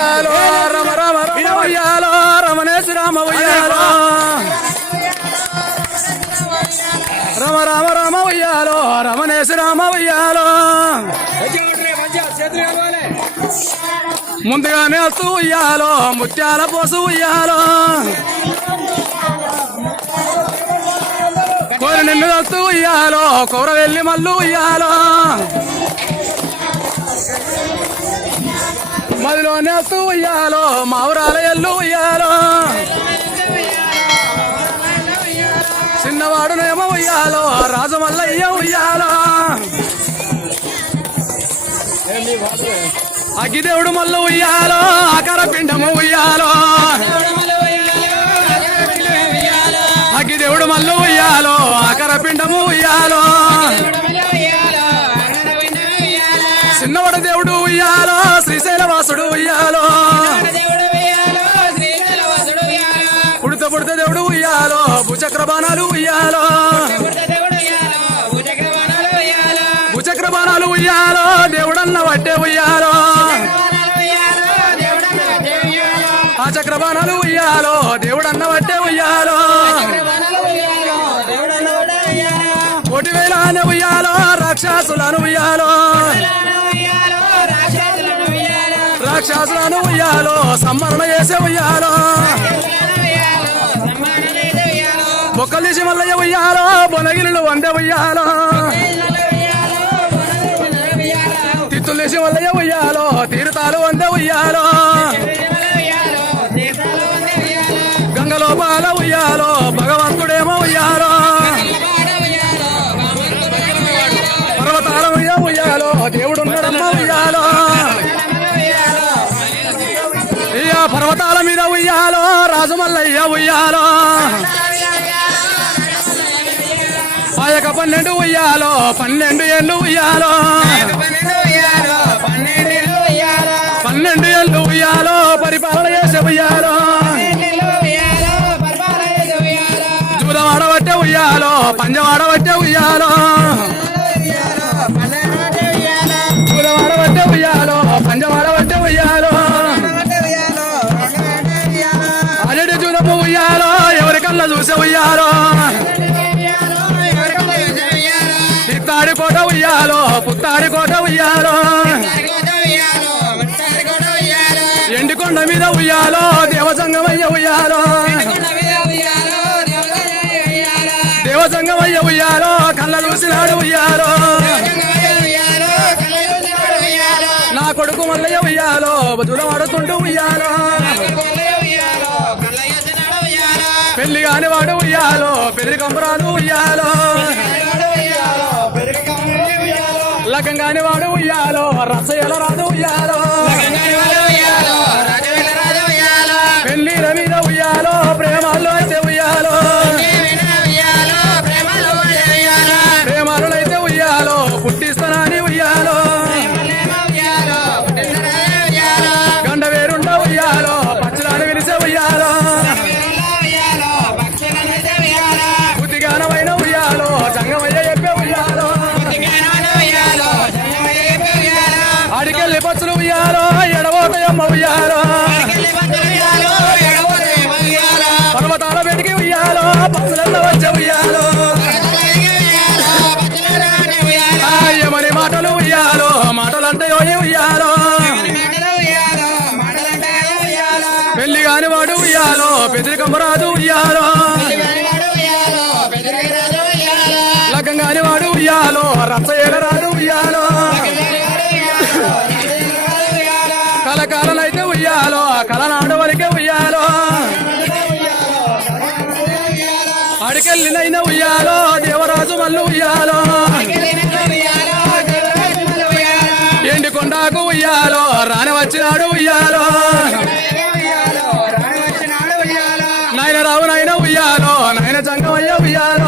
ఉయ్యాలో రమ రమ రమ ఉయ్యాలో రమణేశ రామ ఉయ్యాలో రమ రామ రామ ఉయ్యాలో రమణేశ రామ ఉయ్యాలో ముందుగానే వస్తూ ఉయ్యాలో ముత్యాల పోసు ఉయ్యాలో కోరి నిన్ను వస్తూ ఉయ్యాలో కూర వెళ్ళి మల్లు ఉయ్యాలో మదిలోనే వస్తూ ఉయ్యాలో మావురాల ఎల్లు ఉయ్యాలో. చిన్నవాడునేమో ఉయ్యాలో రాజమల్లయ్య ఉయ్యాలో. అగ్గిదేవుడు మల్ల ఉయ్యాలో ఆకార పిండము ఉయ్యాలో. అగ్గిదేవుడు మల్ల ఉయ్యాలో ఆకార పిండము ఉయ్యాలో. పుడిత దేవుడు ఉయ్యాలో భూచక్ర బాణాలు ఉయ్యాలో భూచక్ర బాణాలు ఉయ్యాలో దేవుడన్న వడ్డే ఉయ్యాలో. ఆ చక్ర బాణాలు ఉయ్యాలో. దేవుడన్న వడ్డే ఉయ్యాలో. కోటి వేలానే ఉయ్యాలో రాక్షసులను ఉయ్యాలో. రాక్షసులను ఉయ్యాలో. సంవరణ చేసే ఉయ్యాలో. మొక్కలు తీసి మల్లయ్య ఉయ్యాలో బొనగిరిలో వందే ఉయ్యాలో. తిత్తులు తీసి మల్లయ్య ఉయ్యాలో తీరుతాలు వందే ఉయ్యాలో. గంగలోపాల ఉయ్యాలో భగవంతుడేమో ఉయ్యాలో. పర్వతాల ఉయ్య ఉయ్యాలో దేవుడున్నాడమ్మ ఉయ్యాలో. పర్వతాల మీద ఉయ్యాలో రాజమల్లయ్య ఉయ్యాలో. పన్నెండు ఉయ్యాలో పన్నెండు ఏళ్ళు ఉయ్యాలో. పన్నెండు ఏళ్ళు ఉయ్యాలో పరిపాలన చేసే ఉయ్యాలో. జూదవాడబట్టే ఉయ్యాలో పంజవాడబట్టే ఉయ్యాలో. జూదవాడబట్టే ఉయ్యాలో పంజవాడబట్టే ఉయ్యాలో. అజడి జూదపు ఉయ్యాలో ఎవరికల్లా చూసే ఉయ్యాలో. ఇత్తాడి కోట ఉయ్యాలో పుత్తాడి కోట ఉయ్యాలో ఎండికొండ మీద ఉయ్యాలో దేవసంగమయ్య ఉయ్యాలో. దేవసంగమయ్య ఉయ్యాలో కళ్ళ చూసినాడు ఉయ్యాలో. నా కొడుకు మల్లయ్య ఉయ్యాలో బతుడవాడుతుంటూ ఉయ్యాలో. పెళ్ళి కాని వాడు ఉయ్యాలో పెళ్ళి కంబరాలు ఉయ్యాలో. లగంగాని వాడు ఉయ్యాలో రసయల రాదు ఉయ్యాలో. లగంగాని వాడు ఉయ్యాలో పచ్చులల్లో వచ్చే ఉయ్యాలో ఆయమని మాటలు ఉయ్యాలో మాటలంటే యోగి ఉయ్యాలో. పెళ్ళి కాని వాడు ఉయ్యాలో పెద్దరికమ్మరాజు ఉయ్యాలో. లగ్గం కాని వాడు ఉయ్యాలో రచ్చయ్యల రాదు ఉయ్యాలో. కలకాలనైతే ఉయ్యాలో కలనాడు అడికెళ్ళినైనా ఉయ్యాలో దేవరాజు మల్లు ఉయ్యాలో. ఎండి కొండాకు ఉయ్యాలో రాని వచ్చినాడు ఉయ్యాలో. నాయన రావు నాయన ఉయ్యాలో నాయన జంగమయ్య ఉయ్యాలో.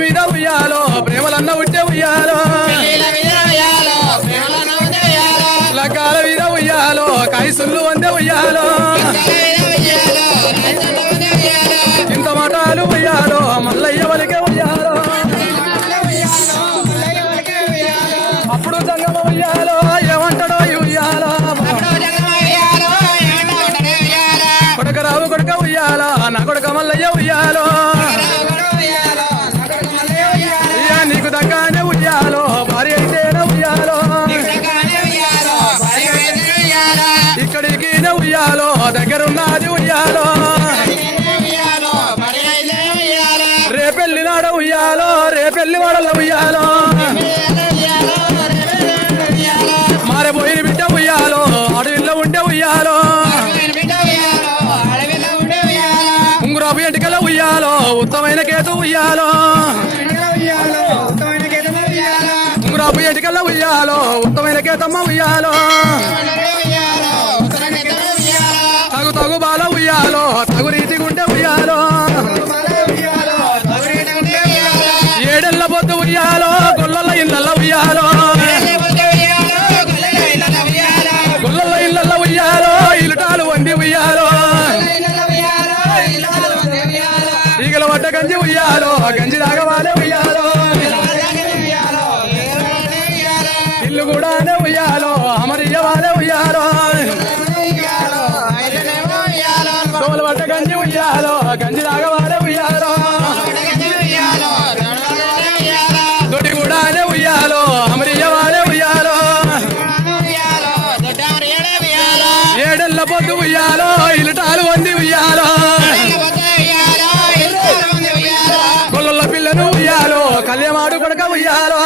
మీద ఉయ్యాలో ప్రేమలన్న ఉంటే ఉయ్యాలో. లకాల మీద ఉయ్యాలో కైసుళ్ళు వందే ఉయ్యాలో. ఇంత మాటలు ఉయ్యాలో మల్లయ్య వలికే ఉయ్యాలో. అప్పుడు జంగమ ఉయ్యాలో ఏమంటాడో ఉయ్యాలో. కొడక రావు కొడక ఉయ్యాలో నా కొడక మల్లయ్య ఉయ్యాలో. దగ్గరున్నది ఉయ్యాలో. రేపెళ్ళి నాడ ఉయ్యాలో రేపెళ్ళి వాడల ఉయ్యాలో. మారబోయిన బిడ్డ ఉయ్యాలో అడవిలో ఉంటే ఉయ్యాలో. ఉంగురాబు ఎంటికల ఉయ్యాలో ఉత్తమైన కేతు ఉయ్యాలో. ఉంగురాబు ఎంటికల ఉయ్యాలో ఉత్తమైన కేతమ్మ ఉయ్యాలో. తగు తగు బాల ఉయ్యాలో తగు రీతి గుండె ఉయ్యాలో. ఉయ్యాలో గంజి దాగవాలే ఉయ్యాలో. దొడ్డి కూడానే ఉయ్యాలో అమరియ్య వాలే ఉయ్యాలో. ఏడెళ్ళ పొద్దు ఉయ్యాలో ఇలుటాలు వంది ఉయ్యాలో. కొల్ల పిల్లను ఉయ్యాలో కళ్యమాడు కొడక ఉయ్యాలో.